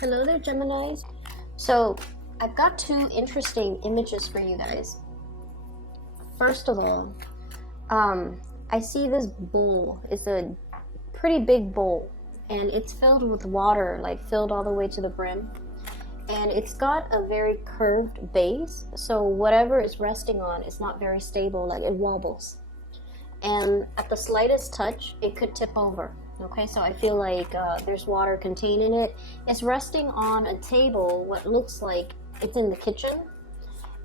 Hello there, Geminis. So I've got two interesting images for you guys. First of all, I see this bowl. It's a pretty big bowl, and it's filled with water, like filled all the way to the brim. And it's got a very curved base, so whatever it's resting on is not very stable, like it wobbles. And at the slightest touch, it could tip over. Okay, so I feel like there's water contained in it. It's resting on a table, what looks like it's in the kitchen.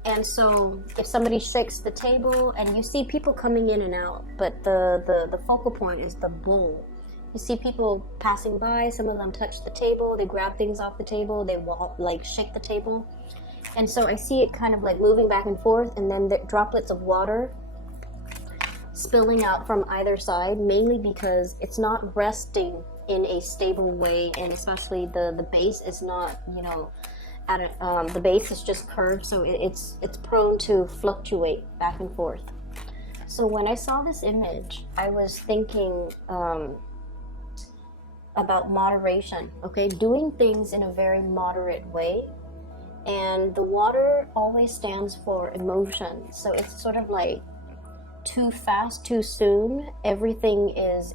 And so if somebody shakes the table, and you see people coming in and out, but the focal point is the bowl. You see people passing by, some of them touch the table, they grab things off the table, they like shake the table. And so I see it kind of like moving back and forth, and then the droplets of water spilling out from either side, mainly because it's not resting in a stable way, and especially the base is not, the base is just curved, so it's prone to fluctuate back and forth. So when I saw this image, I was thinking about moderation, okay, doing things in a very moderate way. And the water always stands for emotion, so it's sort of like too fast, too soon. Everything is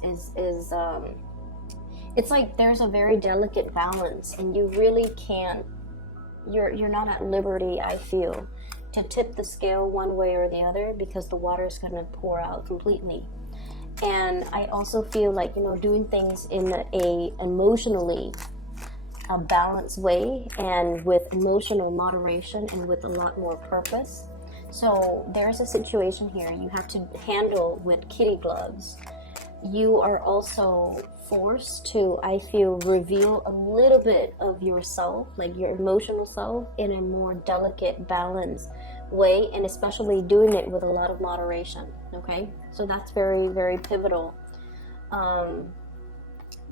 it's like there's a very delicate balance, and you really can't, you're not at liberty, I feel, to tip the scale one way or the other, because the water is going to pour out completely. And I also feel like, doing things in a emotionally a balanced way, and with emotional moderation, and with a lot more purpose. So there's a situation here you have to handle with kitty gloves. You are also forced to, I feel, reveal a little bit of yourself, like your emotional self, in a more delicate, balanced way, and especially doing it with a lot of moderation, okay? So that's very, very pivotal.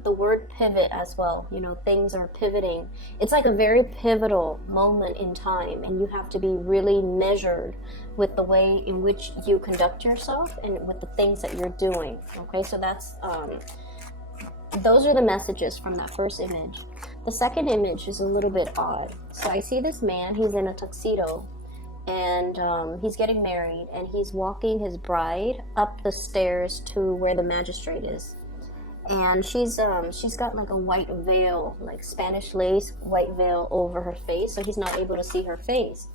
The word pivot as well, things are pivoting. It's like a very pivotal moment in time, and you have to be really measured with the way in which you conduct yourself and with the things that you're doing. Okay, so that's those are the messages from that first image. The second image is a little bit odd. So I see this man, he's in a tuxedo, and he's getting married, and he's walking his bride up the stairs to where the magistrate is. And she's got like a white veil, like Spanish lace white veil over her face, so he's not able to see her face.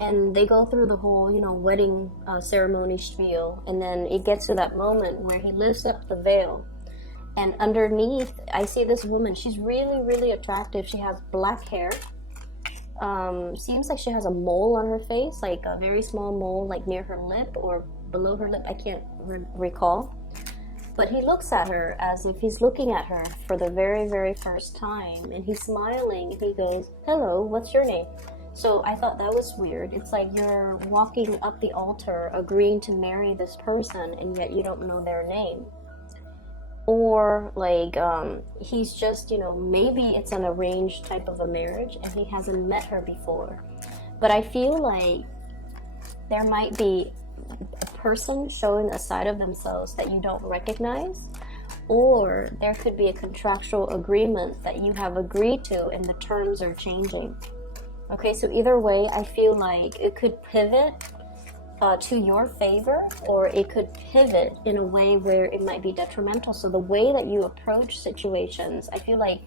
And they go through the whole, wedding ceremony spiel, and then it gets to that moment where he lifts up the veil, and underneath, I see this woman. She's really, really attractive. She has black hair. Seems like she has a mole on her face, like a very small mole, like near her lip or below her lip. I can't recall. But he looks at her as if he's looking at her for the very, very first time. And he's smiling. He goes, "Hello, what's your name?" So I thought that was weird. It's like you're walking up the altar agreeing to marry this person, and yet you don't know their name. Or like he's just, maybe it's an arranged type of a marriage, and he hasn't met her before. But I feel like there might be a person showing a side of themselves that you don't recognize, or there could be a contractual agreement that you have agreed to and the terms are changing. Okay, so either way, I feel like it could pivot to your favor, or it could pivot in a way where it might be detrimental. So the way that you approach situations, I feel like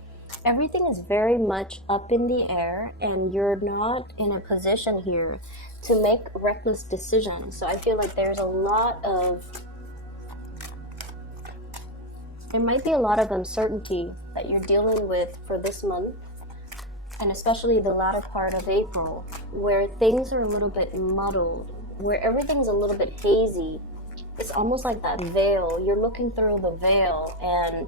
everything is very much up in the air, and you're not in a position here to make reckless decisions. So I feel like there might be a lot of uncertainty that you're dealing with for this month, and especially the latter part of April, where things are a little bit muddled, where everything's a little bit hazy. It's almost like that veil. You're looking through the veil, and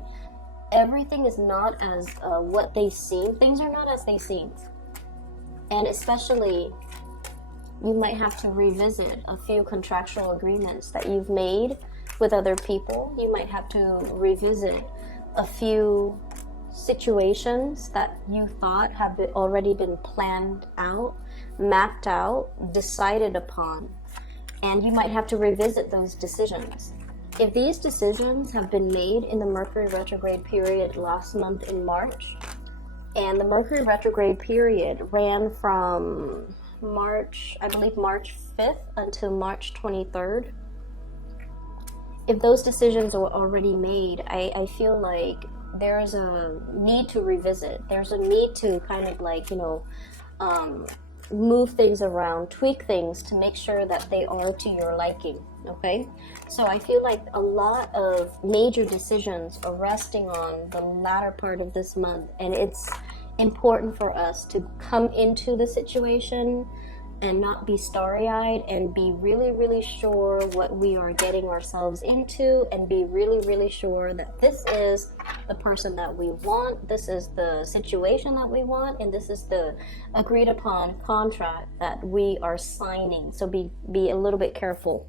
everything is not as what they seem. Things are not as they seem. And especially, you might have to revisit a few contractual agreements that you've made with other people. You might have to revisit a few situations that you thought have already been planned out, mapped out, decided upon. And you might have to revisit those decisions. If these decisions have been made in the Mercury retrograde period last month in March, And the Mercury retrograde period ran from March, I believe March 5th until March 23rd. If those decisions were already made, I feel like there's a need to revisit. There's a need to kind of like, move things around, tweak things to make sure that they are to your liking, okay? So I feel like a lot of major decisions are resting on the latter part of this month, and it's important for us to come into the situation and not be starry-eyed and be really, really sure what we are getting ourselves into, and be really, really sure that this is the person that we want, this is the situation that we want, and this is the agreed upon contract that we are signing. So be a little bit careful.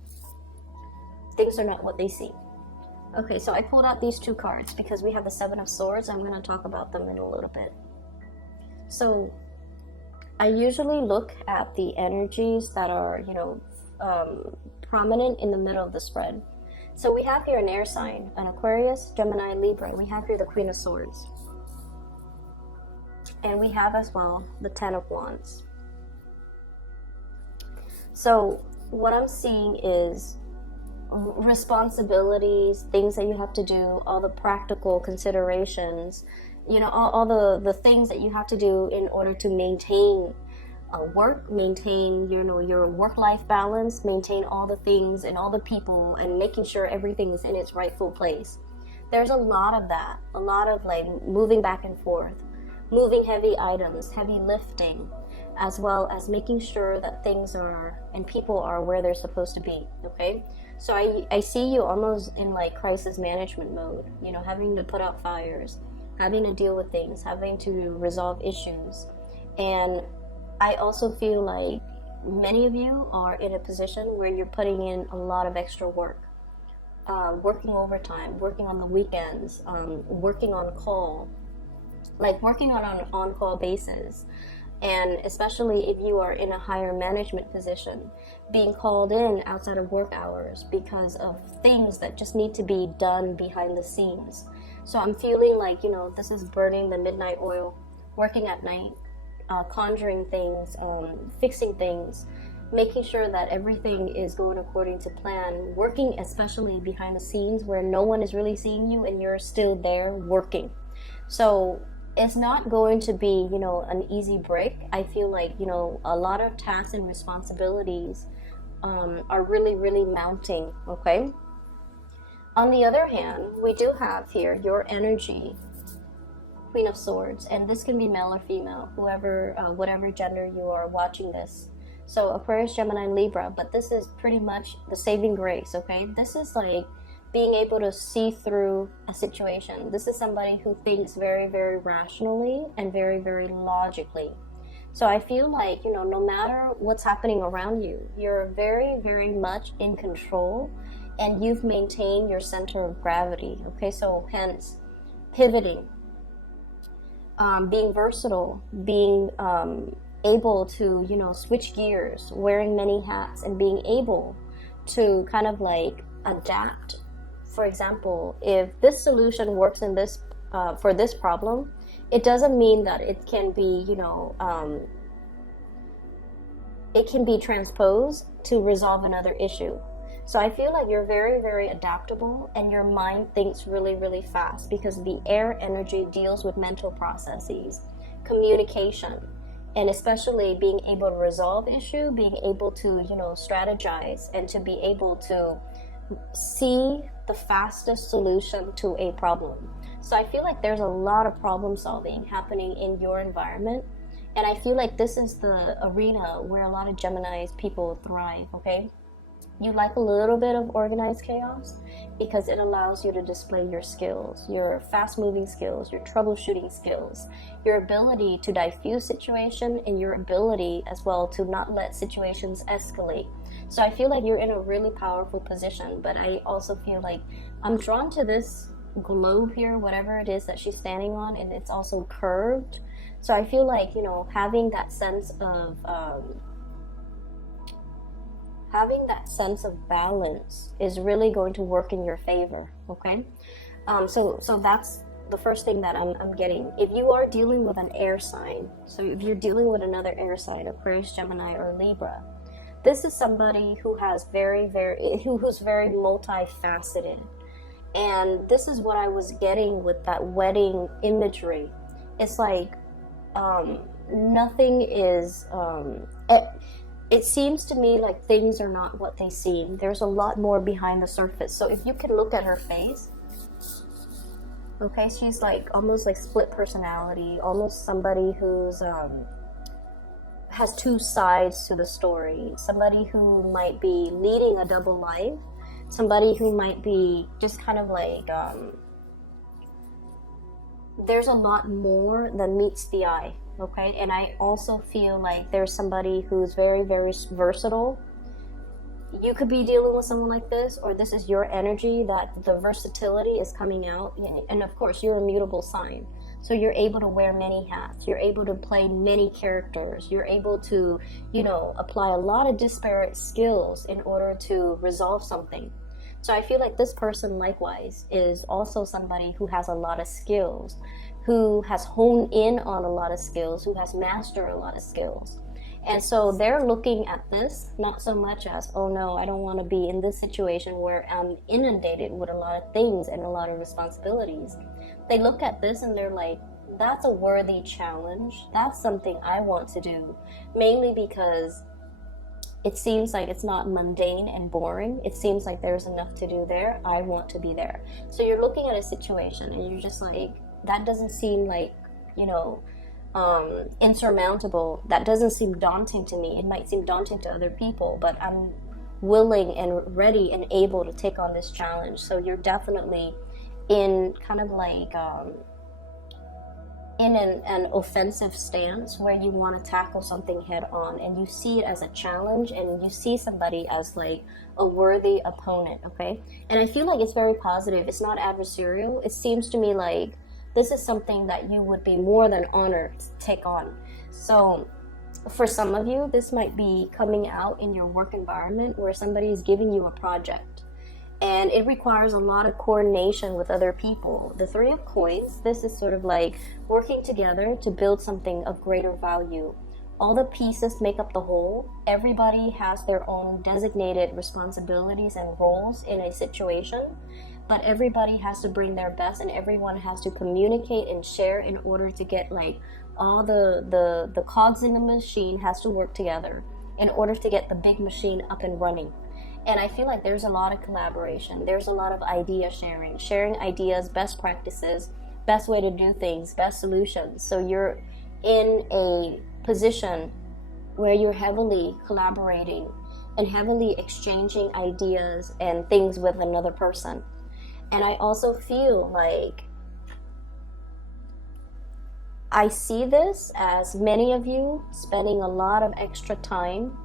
Things are not what they seem. Okay, so I pulled out these two cards because we have the Seven of Swords. I'm going to talk about them in a little bit. So I usually look at the energies that are, prominent in the middle of the spread. So we have here an air sign, an Aquarius, Gemini, Libra. We have here the Queen of Swords. And we have as well the Ten of Wands. So what I'm seeing is responsibilities, things that you have to do, all the practical considerations, all the things that you have to do in order to maintain work, maintain your work-life balance, maintain all the things and all the people, and making sure everything is in its rightful place. There's a lot of that, a lot of like moving back and forth, moving heavy items, heavy lifting, as well as making sure that things are and people are where they're supposed to be. Okay, so I see you almost in like crisis management mode, having to put out fires, having to deal with things, having to resolve issues. And I also feel like many of you are in a position where you're putting in a lot of extra work, working overtime, working on the weekends, working on call, like working on an on-call basis. And especially if you are in a higher management position, being called in outside of work hours because of things that just need to be done behind the scenes. So I'm feeling like, this is burning the midnight oil, working at night, conjuring things, fixing things, making sure that everything is going according to plan, working especially behind the scenes where no one is really seeing you and you're still there working. So it's not going to be, an easy break. I feel like, a lot of tasks and responsibilities are really, really mounting, okay? On the other hand, we do have here your energy, Queen of Swords, and this can be male or female, whoever, whatever gender you are watching this. So Aquarius, Gemini, Libra, but this is pretty much the saving grace, okay? This is like being able to see through a situation. This is somebody who thinks very, very rationally and very, very logically. So I feel like, no matter what's happening around you, you're very, very much in control, and you've maintained your center of gravity, okay? So hence, pivoting, being versatile, being able to, switch gears, wearing many hats, and being able to kind of like adapt. For example, if this solution works in this for this problem, it doesn't mean that it can be, it can be transposed to resolve another issue. So I feel like you're very, very adaptable, and your mind thinks really, really fast because the air energy deals with mental processes, communication, and especially being able to resolve issue, being able to, strategize, and to be able to see the fastest solution to a problem. So I feel like there's a lot of problem solving happening in your environment, and I feel like this is the arena where a lot of Geminis people thrive, okay? You like a little bit of organized chaos because it allows you to display your skills, your fast-moving skills, your troubleshooting skills, your ability to diffuse situation, and your ability as well to not let situations escalate. So I feel like you're in a really powerful position, but I also feel like I'm drawn to this globe here, whatever it is that she's standing on, and it's also curved. So I feel like, having that sense of balance is really going to work in your favor, okay? So that's the first thing that I'm getting, if you are dealing with an air sign, so if you're dealing with another air sign, Aquarius, Gemini, or Libra, this is somebody who has who's very multifaceted. And this is what I was getting with that wedding imagery. It's like nothing is, it seems to me like things are not what they seem. There's a lot more behind the surface. So if you can look at her face, okay, she's like almost like split personality, almost somebody who's has two sides to the story. Somebody who might be leading a double life, somebody who might be just kind of like there's a lot more than meets the eye, okay? And I also feel like there's somebody who's very, very versatile. You could be dealing with someone like this, or this is your energy that the versatility is coming out. And of course, you're a mutable sign. So you're able to wear many hats. You're able to play many characters. You're able to, you know, apply a lot of disparate skills in order to resolve something. So I feel like this person likewise is also somebody who has a lot of skills, who has honed in on a lot of skills, who has mastered a lot of skills. And so they're looking at this not so much as, oh no, I don't want to be in this situation where I'm inundated with a lot of things and a lot of responsibilities. They look at this and they're like, that's a worthy challenge. That's something I want to do, mainly because it seems like it's not mundane and boring. It seems like there's enough to do there. I want to be there. So you're looking at a situation and you're just like, that doesn't seem like, you know, insurmountable. That doesn't seem daunting to me. It might seem daunting to other people, but I'm willing and ready and able to take on this challenge. So you're definitely in kind of like in an offensive stance where you want to tackle something head on, and you see it as a challenge, and you see somebody as like a worthy opponent, okay? And I feel like it's very positive. It's not adversarial. It seems to me like this is something that you would be more than honored to take on. So for some of you, this might be coming out in your work environment where somebody is giving you a project. And it requires a lot of coordination with other people. The Three of Coins, this is sort of like working together to build something of greater value. All the pieces make up the whole. Everybody has their own designated responsibilities and roles in a situation, but everybody has to bring their best, and everyone has to communicate and share in order to get like all the cogs in the machine has to work together in order to get the big machine up and running. And I feel like there's a lot of collaboration. There's a lot of idea sharing ideas, best practices, best way to do things, best solutions. So you're in a position where you're heavily collaborating and heavily exchanging ideas and things with another person. And I also feel like I see this as many of you spending a lot of extra time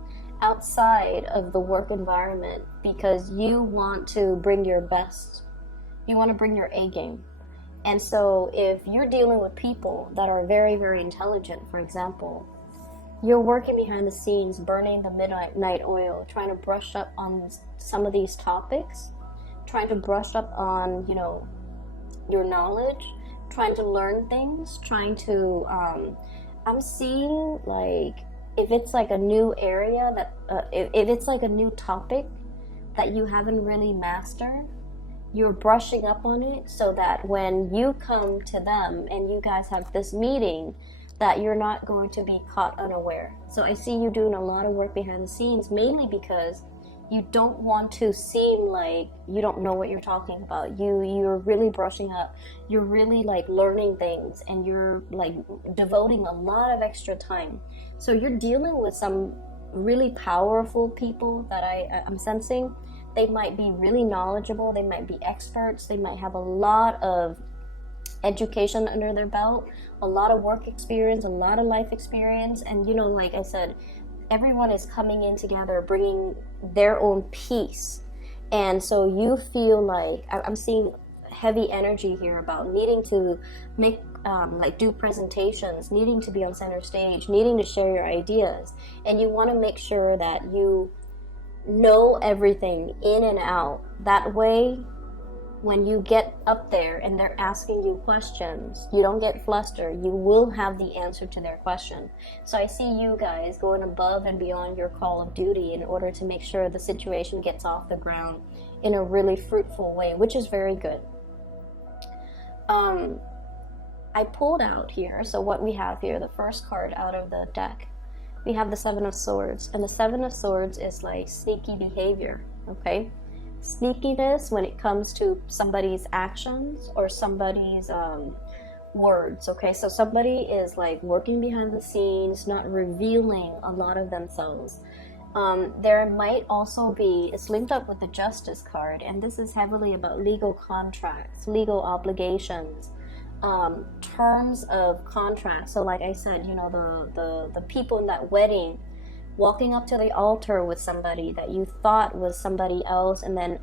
outside of the work environment because you want to bring your best. You want to bring your A game. And so if you're dealing with people that are very, very intelligent, for example, you're working behind the scenes, burning the midnight oil, trying to brush up on some of these topics, trying to brush up on, you know, your knowledge, trying to learn things, trying to, I'm seeing like, if it's like a new area that, if it's like a new topic that you haven't really mastered, you're brushing up on it so that when you come to them and you guys have this meeting, that you're not going to be caught unaware. So I see you doing a lot of work behind the scenes, mainly because you don't want to seem like you don't know what you're talking about. You're really brushing up. You're really like learning things, and you're like devoting a lot of extra time. So you're dealing with some really powerful people that I'm sensing. They might be really knowledgeable. They might be experts. They might have a lot of education under their belt, a lot of work experience, a lot of life experience. And, you know, like I said, everyone is coming in together, bringing their own piece. And so you feel like, I'm seeing heavy energy here about needing to make, like do presentations, needing to be on center stage, needing to share your ideas. And you want to make sure that you know everything in and out. That way, when you get up there and they're asking you questions, you don't get flustered. You will have the answer to their question. So I see you guys going above and beyond your call of duty in order to make sure the situation gets off the ground in a really fruitful way, which is very good. I pulled out here, so what we have here, the first card out of the deck, we have the Seven of Swords, and the Seven of Swords is like sneaky behavior, okay? Sneakiness when it comes to somebody's actions or somebody's words, okay? So somebody is like working behind the scenes, not revealing a lot of themselves. There might also be, it's linked up with the Justice card, and this is heavily about legal contracts, legal obligations, terms of contracts. So like I said, you know, the people in that wedding walking up to the altar with somebody that you thought was somebody else, and then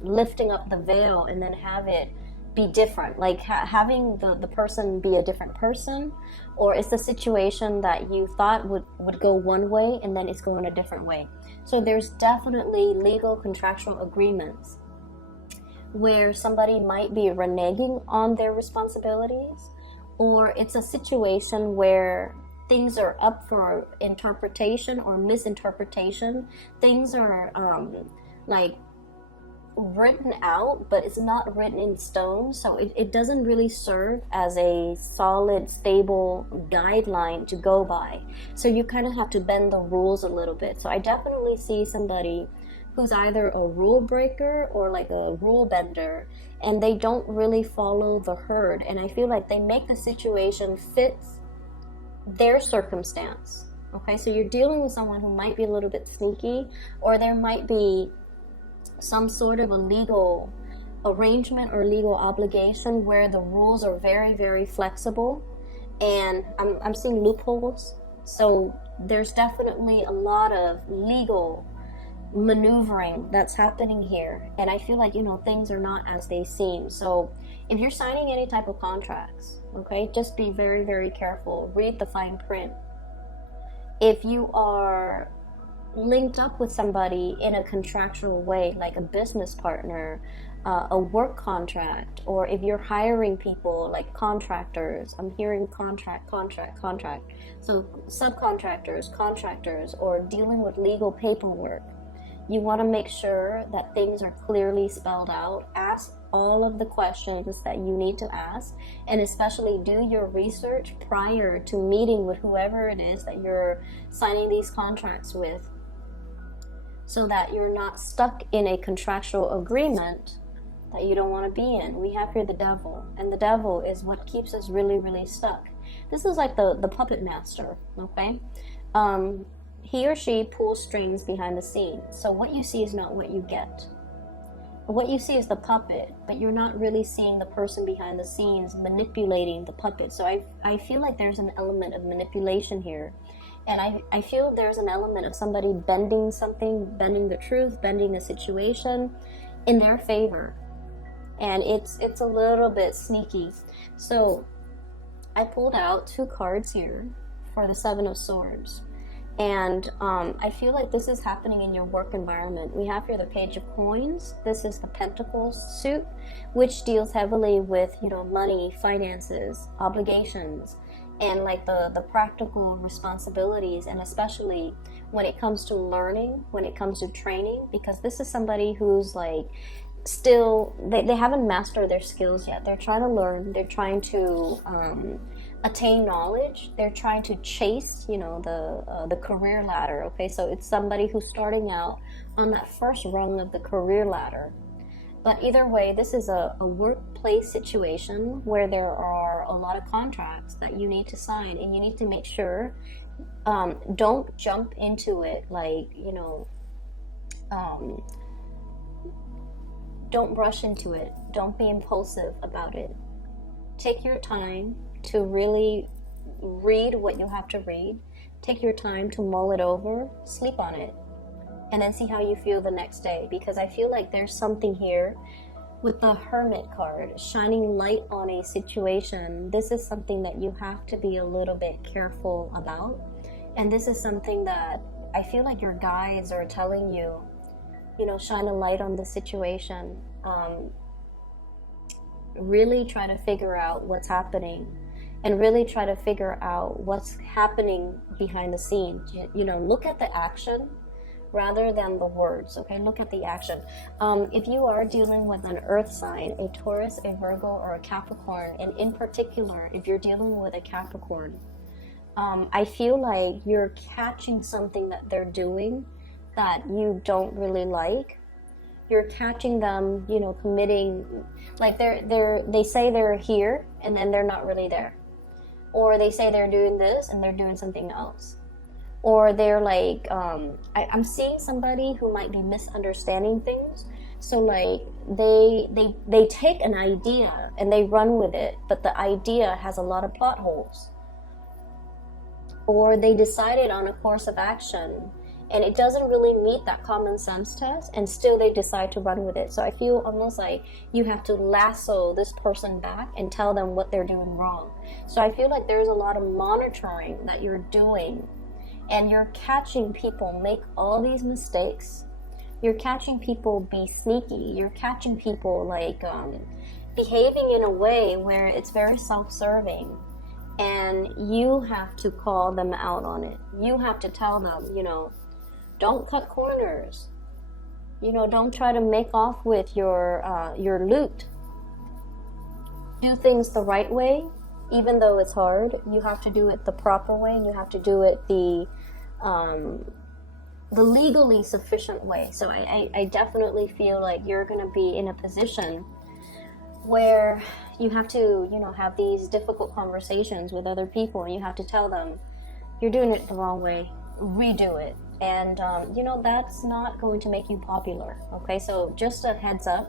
lifting up the veil and then have it be different, like having the person be a different person, or it's the situation that you thought would go one way and then it's going a different way. So there's definitely legal contractual agreements where somebody might be reneging on their responsibilities, or it's a situation where things are up for interpretation or misinterpretation. Things are like written out, but it's not written in stone, so it doesn't really serve as a solid, stable guideline to go by. So you kind of have to bend the rules a little bit. So I definitely see somebody who's either a rule breaker or like a rule bender, and they don't really follow the herd, and I feel like they make the situation fit their circumstance. Okay, so you're dealing with someone who might be a little bit sneaky, or there might be some sort of a legal arrangement or legal obligation where the rules are very, very flexible, and I'm seeing loopholes. So there's definitely a lot of legal maneuvering that's happening here, and I feel like, you know, things are not as they seem. So if you're signing any type of contracts, okay, just be very, very careful. Read the fine print. If you are linked up with somebody in a contractual way, like a business partner, a work contract, or if you're hiring people like contractors, I'm hearing contract. So subcontractors, contractors, or dealing with legal paperwork, you want to make sure that things are clearly spelled out. Ask all of the questions that you need to ask, and especially do your research prior to meeting with whoever it is that you're signing these contracts with, so that you're not stuck in a contractual agreement that you don't want to be in. We have here the devil, and the devil is what keeps us really, really stuck. This is like the puppet master, okay? He or she pulls strings behind the scenes. So what you see is not what you get. What you see is the puppet, but you're not really seeing the person behind the scenes manipulating the puppet. So I feel like there's an element of manipulation here. And I feel there's an element of somebody bending something, bending the truth, bending a situation in their favor. And it's a little bit sneaky. So I pulled out two cards here for the Seven of Swords. And I feel like this is happening in your work environment. We have here the Page of Coins. This is the Pentacles suit, which deals heavily with, you know, money, finances, obligations, and like the practical responsibilities, and especially when it comes to learning, when it comes to training, because this is somebody who's like still, they haven't mastered their skills yet. They're trying to learn, they're trying to attain knowledge, they're trying to chase, you know, the career ladder. Okay, so it's somebody who's starting out on that first rung of the career ladder. But either way, this is a workplace situation where there are a lot of contracts that you need to sign, and you need to make sure, don't jump into it like, you know, don't rush into it. Don't be impulsive about it. Take your time to really read what you have to read. Take your time to mull it over, sleep on it, and then see how you feel the next day. Because I feel like there's something here with the Hermit card, shining light on a situation. This is something that you have to be a little bit careful about. And this is something that I feel like your guides are telling you, you know, shine a light on the situation. really try to figure out what's happening, and really try to figure out what's happening behind the scenes. You know, look at the action rather than the words, okay? Look at the action. If you are dealing with an earth sign, a Taurus, a Virgo, or a Capricorn, and in particular, if you're dealing with a Capricorn, I feel like you're catching something that they're doing that you don't really like. You're catching them, you know, committing, like they say they're here and then they're not really there. Or they say they're doing this and they're doing something else. Or they're like, I'm seeing somebody who might be misunderstanding things. So like they take an idea and they run with it, but the idea has a lot of plot holes. Or they decided on a course of action and it doesn't really meet that common sense test, and still they decide to run with it. So I feel almost like you have to lasso this person back and tell them what they're doing wrong. So I feel like there's a lot of monitoring that you're doing, and you're catching people make all these mistakes. You're catching people be sneaky. You're catching people like behaving in a way where it's very self-serving, and you have to call them out on it. You have to tell them, you know, don't cut corners. You know, don't try to make off with your loot. Do things the right way, even though it's hard. You have to do it the proper way, and you have to do it the legally sufficient way. So I definitely feel like you're going to be in a position where you have to, you know, have these difficult conversations with other people, and you have to tell them, you're doing it the wrong way, redo it. And, you know, that's not going to make you popular, okay? So just a heads up,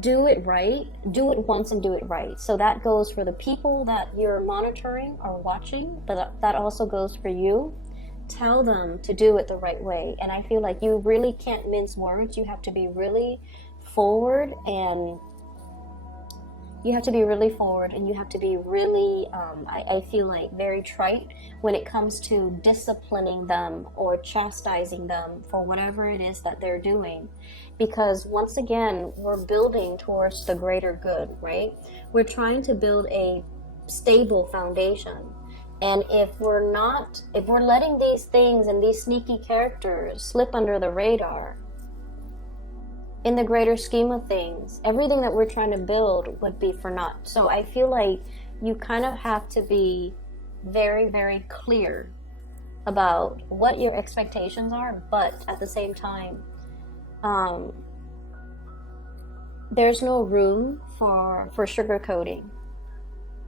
do it right, do it once and do it right. So that goes for the people that you're monitoring or watching, but that also goes for you. Tell them to do it the right way. And I feel like you really can't mince words. You have to be really forward, and you have to be really really, I feel like very trite when it comes to disciplining them or chastising them for whatever it is that they're doing. Because once again, we're building towards the greater good, right? We're trying to build a stable foundation. And if we're letting these things and these sneaky characters slip under the radar, in the greater scheme of things, everything that we're trying to build would be for naught. So I feel like you kind of have to be very, very clear about what your expectations are, but at the same time, there's no room for sugarcoating.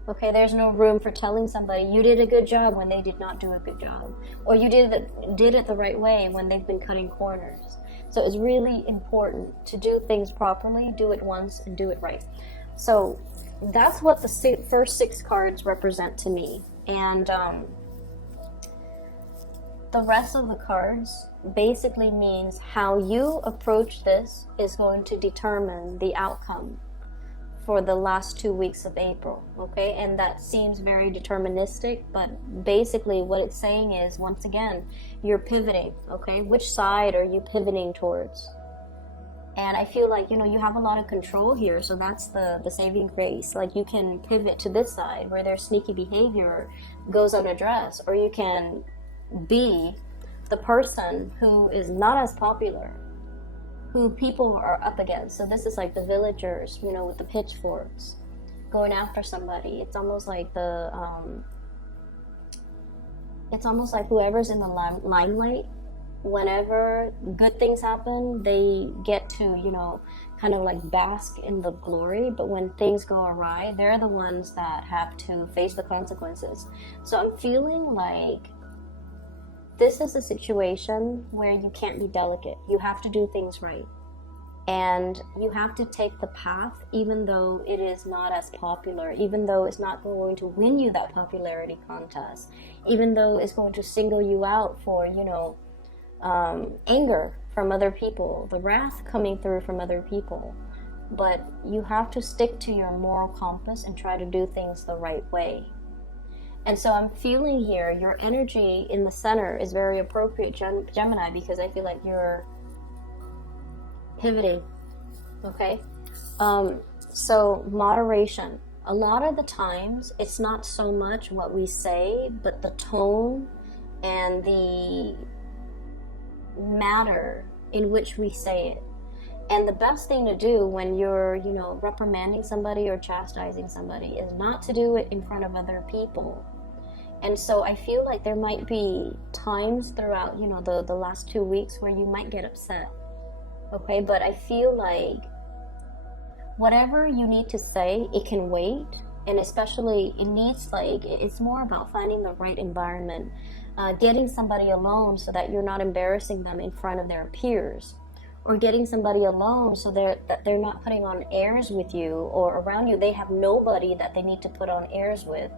Okay, there's no room for telling somebody you did a good job when they did not do a good job, or you did it the right way when they've been cutting corners. So it's really important to do things properly, do it once and do it right. So that's what the first 6 cards represent to me. And the rest of the cards basically means how you approach this is going to determine the outcome for the last 2 weeks of April, okay? And that seems very deterministic, but basically what it's saying is, once again, you're pivoting, okay? Which side are you pivoting towards? And I feel like, you know, you have a lot of control here, so that's the saving grace. Like, you can pivot to this side where their sneaky behavior goes unaddressed, or you can be the person who is not as popular, who people are up against. So this is like the villagers, you know, with the pitchforks going after somebody. It's almost like whoever's in the limelight, whenever good things happen, they get to, you know, kind of like bask in the glory. But when things go awry, they're the ones that have to face the consequences. So I'm feeling like this is a situation where you can't be delicate. You have to do things right. And you have to take the path, even though it is not as popular, even though it's not going to win you that popularity contest, even though it's going to single you out for, you know, anger from other people, the wrath coming through from other people. But you have to stick to your moral compass and try to do things the right way. And so I'm feeling here, your energy in the center is very appropriate, Gemini, because I feel like you're pivoting, okay? So moderation. A lot of the times, it's not so much what we say, but the tone and the manner in which we say it. And the best thing to do when you're, reprimanding somebody or chastising somebody is not to do it in front of other people. And so I feel like there might be times throughout, the last 2 weeks where you might get upset. Okay, but I feel like whatever you need to say, it can wait. And especially it's more about finding the right environment, getting somebody alone so that you're not embarrassing them in front of their peers, or getting somebody alone so that they're not putting on airs with you, or around you they have nobody that they need to put on airs with.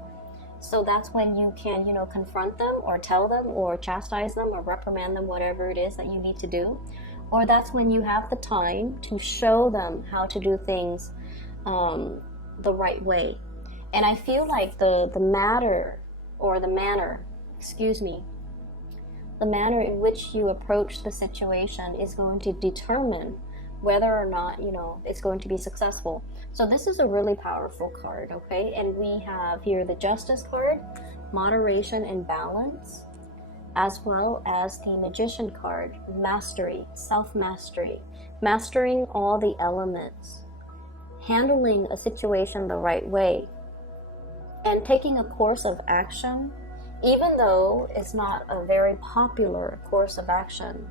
So that's when you can, confront them or tell them or chastise them or reprimand them, whatever it is that you need to do. Or that's when you have the time to show them how to do things the right way. And I feel like the manner in which you approach the situation is going to determine whether or not, it's going to be successful. So this is a really powerful card, okay? And we have here the Justice card, moderation and balance, as well as the Magician card, mastery, self-mastery, mastering all the elements, handling a situation the right way, and taking a course of action, even though it's not a very popular course of action,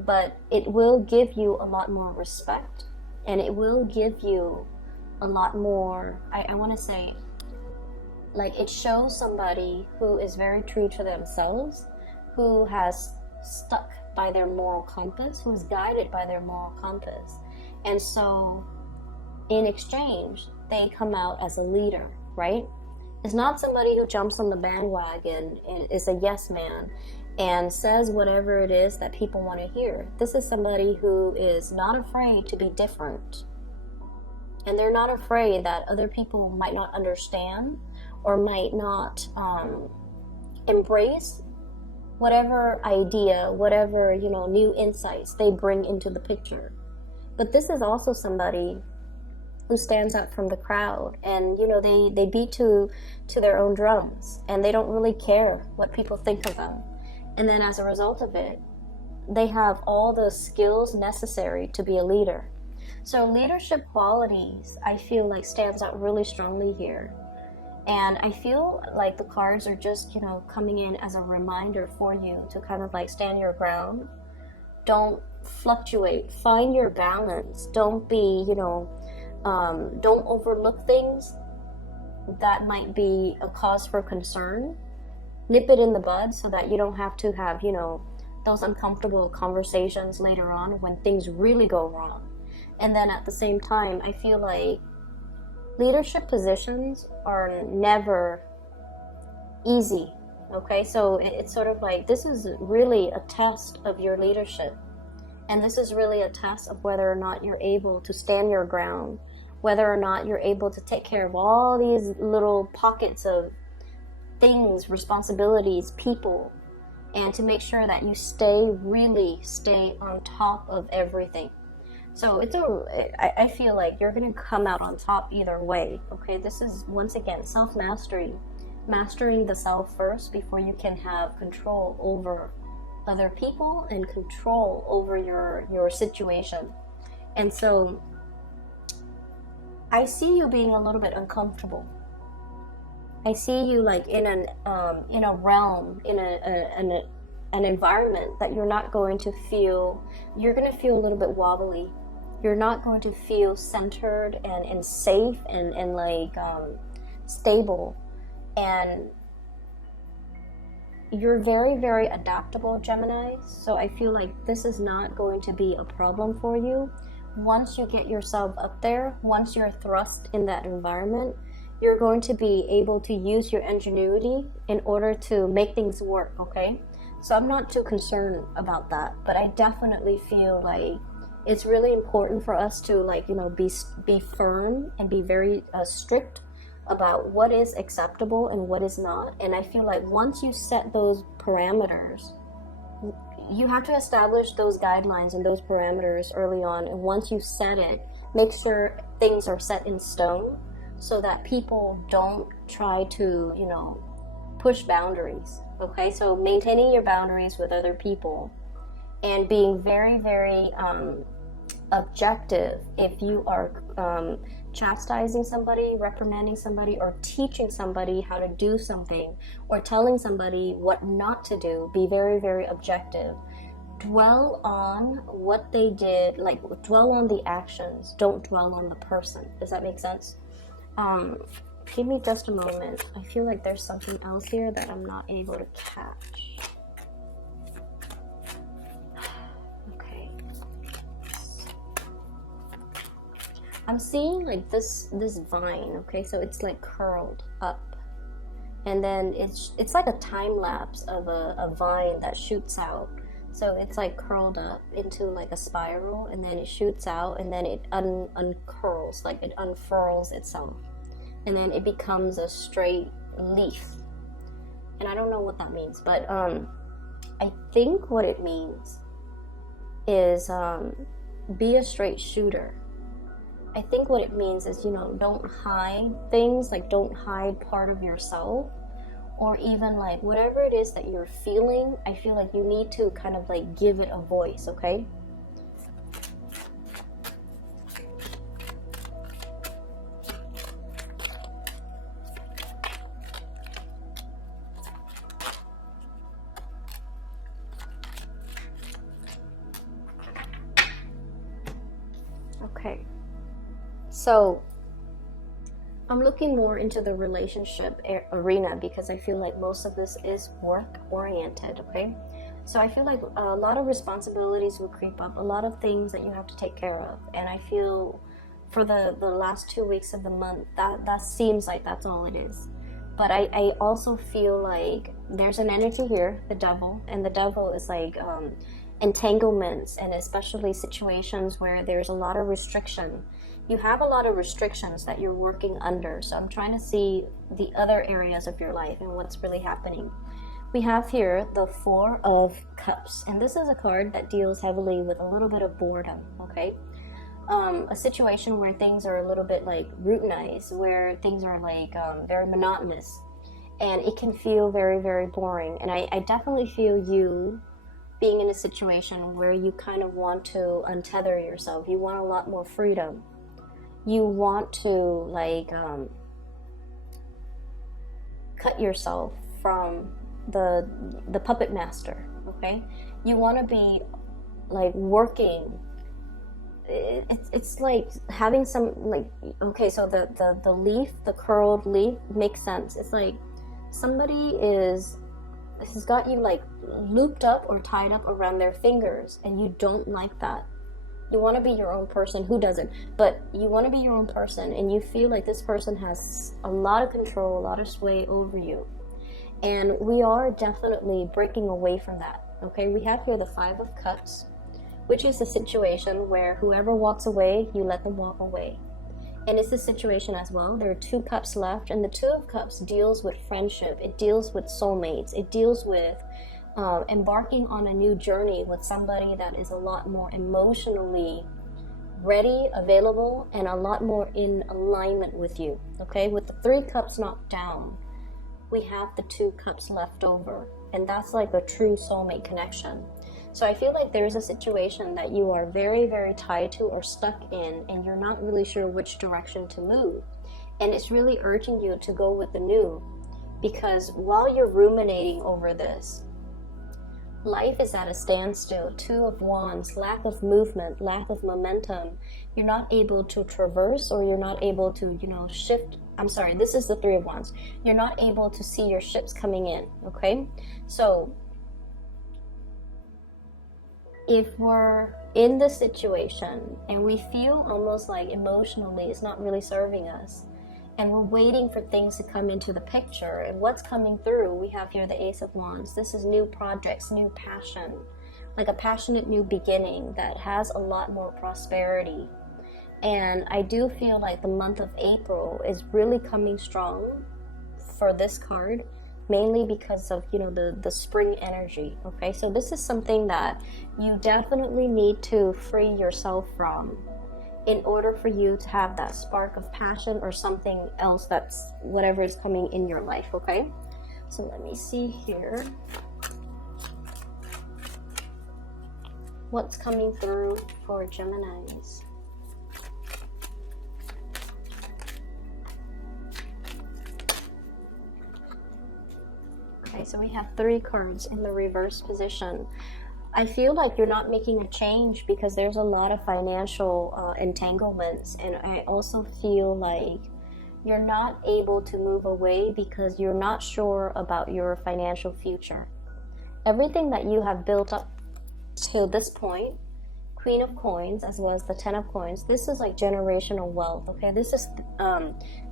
but it will give you a lot more respect, and it will give you a lot more, I want to say, like, it shows somebody who is very true to themselves, who has stuck by their moral compass, who's guided by their moral compass. And so in exchange, they come out as a leader, right? It's not somebody who jumps on the bandwagon and is a yes man and says whatever it is that people want to hear. This is somebody who is not afraid to be different. And they're not afraid that other people might not understand or might not embrace whatever idea, whatever, new insights they bring into the picture. But this is also somebody who stands out from the crowd, and they beat to their own drums, and they don't really care what people think of them. And then as a result of it, they have all the skills necessary to be a leader. So leadership qualities, I feel like, stands out really strongly here. And I feel like the cards are just, coming in as a reminder for you to kind of like stand your ground. Don't fluctuate. Find your balance. Don't be, don't overlook things that might be a cause for concern. Nip it in the bud so that you don't have to have, those uncomfortable conversations later on when things really go wrong. And then at the same time, I feel like leadership positions are never easy, okay? So it's sort of like, this is really a test of your leadership. And this is really a test of whether or not you're able to stand your ground, whether or not you're able to take care of all these little pockets of things, responsibilities, people, and to make sure that you stay on top of everything. So I feel like you're going to come out on top either way, okay? This is, once again, self-mastery, mastering the self first before you can have control over other people and control over your situation. And so I see you being a little bit uncomfortable. I see you like in a realm, in an environment that you're not going to feel, you're going to feel a little bit wobbly. You're not going to feel centered and safe and like stable. And you're very, very adaptable, Gemini. So I feel like this is not going to be a problem for you. Once you get yourself up there, once you're thrust in that environment, you're going to be able to use your ingenuity in order to make things work, okay? So I'm not too concerned about that, but I definitely feel like it's really important for us to, like, be firm and be very strict about what is acceptable and what is not. And I feel like once you set those parameters, you have to establish those guidelines and those parameters early on. And once you set it, make sure things are set in stone so that people don't try to, push boundaries. Okay, so maintaining your boundaries with other people and being very, very objective if you are chastising somebody, reprimanding somebody, or teaching somebody how to do something, or telling somebody what not to do. Be very, very objective. Dwell on what they did, like dwell on the actions, don't dwell on the person. Does that make sense? Give me just a moment. I feel like there's something else here that I'm not able to catch. Okay. I'm seeing like this vine, okay? So it's like curled up. And then it's like a time lapse of a vine that shoots out. So it's like curled up into like a spiral, and then it shoots out, and then it uncurls, like it unfurls itself. And then it becomes a straight leaf. And I don't know what that means, but I think what it means is be a straight shooter. I think what it means is, don't hide things, like don't hide part of yourself, or even like whatever it is that you're feeling. I feel like you need to kind of like give it a voice, okay? Okay, so I'm looking more into the relationship arena because I feel like most of this is work oriented, okay? So I feel like a lot of responsibilities will creep up, a lot of things that you have to take care of, and I feel for the last 2 weeks of the month, that seems like that's all it is. But I also feel like there's an energy here, the devil, and the devil is like entanglements, and especially situations where there's a lot of restriction. You have a lot of restrictions that you're working under. So I'm trying to see the other areas of your life and what's really happening. We have here the Four of Cups, and this is a card that deals heavily with a little bit of boredom, okay? A situation where things are a little bit like routinized, where things are like very monotonous, and it can feel very, very boring. And I definitely feel you being in a situation where you kind of want to untether yourself. You want a lot more freedom. You want to like cut yourself from the puppet master, okay? You want to be like working. It's like having some like, okay, so the leaf, the curled leaf makes sense. It's like somebody has got you like looped up or tied up around their fingers, and you don't like that. You want to be your own person. Who doesn't? But you want to be your own person, and you feel like this person has a lot of control, a lot of sway over you. And we are definitely breaking away from that, okay? We have here the Five of Cups, which is a situation where whoever walks away, you let them walk away. And it's a situation as well. There are 2 cups left, and the 2 of Cups deals with friendship. It deals with soulmates. It deals with embarking on a new journey with somebody that is a lot more emotionally ready, available, and a lot more in alignment with you, okay? With the 3 cups knocked down, we have the 2 cups left over, and that's like a true soulmate connection. So I feel like there's a situation that you are very, very tied to or stuck in, and you're not really sure which direction to move. And it's really urging you to go with the new, because while you're ruminating over this, life is at a standstill. 2 of Wands, lack of movement, lack of momentum. You're not able to traverse, or you're not able to, shift. I'm sorry, this is the 3 of Wands. You're not able to see your ships coming in, okay? So if we're in this situation and we feel almost like emotionally it's not really serving us, and we're waiting for things to come into the picture, and what's coming through, we have here the Ace of Wands. This is new projects, new passion, like a passionate new beginning that has a lot more prosperity. And I do feel like the month of April is really coming strong for this card, mainly because of, the spring energy, okay? So this is something that you definitely need to free yourself from. in order for you to have that spark of passion or something else, that's whatever is coming in your life, okay? So let me see here. What's coming through for Geminis? Okay, so we have 3 cards in the reverse position. I feel like you're not making a change because there's a lot of financial entanglements, and I also feel like you're not able to move away because you're not sure about your financial future. Everything that you have built up till this point, Queen of Coins as well as the 10 of Coins, this is like generational wealth, okay? This is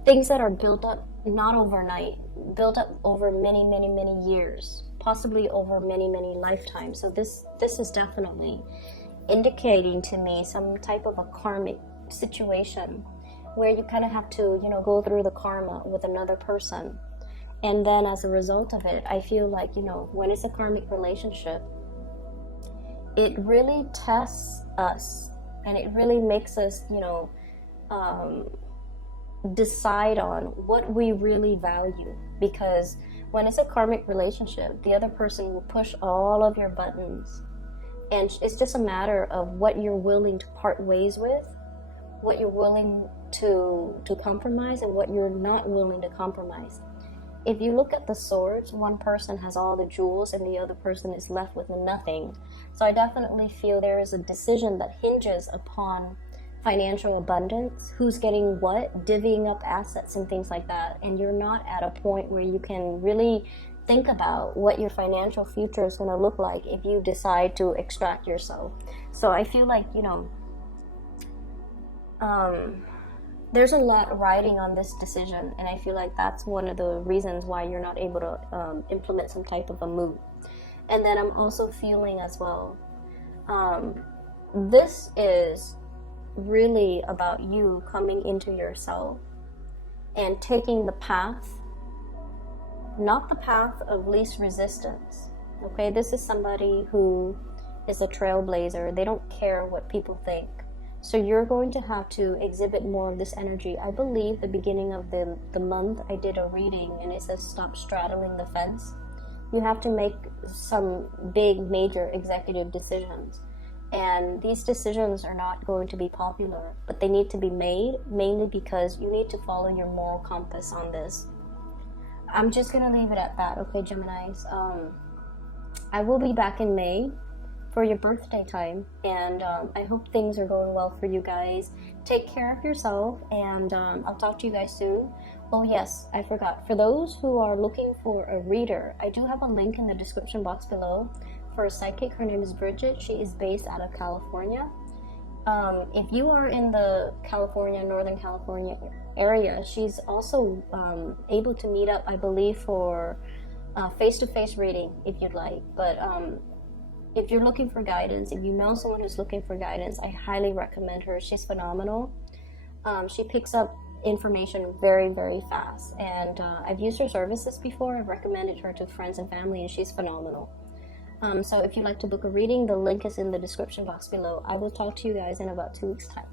things that are built up not overnight, built up over many, many, many years, possibly over many, many lifetimes. So this is definitely indicating to me some type of a karmic situation where you kind of have to, you know, go through the karma with another person. And then as a result of it, I feel like, you know, when it's a karmic relationship, it really tests us and it really makes us, you know, decide on what we really value. Because when it's a karmic relationship, the other person will push all of your buttons, and it's just a matter of what you're willing to part ways with, what you're willing to compromise, and what you're not willing to compromise. If you look at the swords, one person has all the jewels and the other person is left with nothing. So I definitely feel there is a decision that hinges upon financial abundance, who's getting what, divvying up assets and things like that. And you're not at a point where you can really think about what your financial future is going to look like if you decide to extract yourself. So I feel like, you know, there's a lot riding on this decision, and I feel like that's one of the reasons why you're not able to implement some type of a move. And then I'm also feeling as well, this is really about you coming into yourself and taking the path, not the path of least resistance. Okay, this is somebody who is a trailblazer. They don't care what people think. So you're going to have to exhibit more of this energy. I believe the beginning of the month I did a reading and it says stop straddling the fence. You have to make some big major executive decisions. And these decisions are not going to be popular, but they need to be made, mainly because you need to follow your moral compass on this. I'm just going to leave it at that, okay, Geminis? I will be back in May for your birthday time, and I hope things are going well for you guys. Take care of yourself, and I'll talk to you guys soon. Oh yes, I forgot. For those who are looking for a reader, I do have a link in the description box below for a psychic. Her name is Bridget. She is based out of California. If you are in the Northern California area, she's also able to meet up, I believe, for face-to-face reading if you'd like. But if you're looking for guidance, if you know someone who's looking for guidance, I highly recommend her. She's phenomenal. She picks up information very, very fast. And I've used her services before. I've recommended her to friends and family, and she's phenomenal. So if you'd like to book a reading, the link is in the description box below. I will talk to you guys in about 2 weeks' time.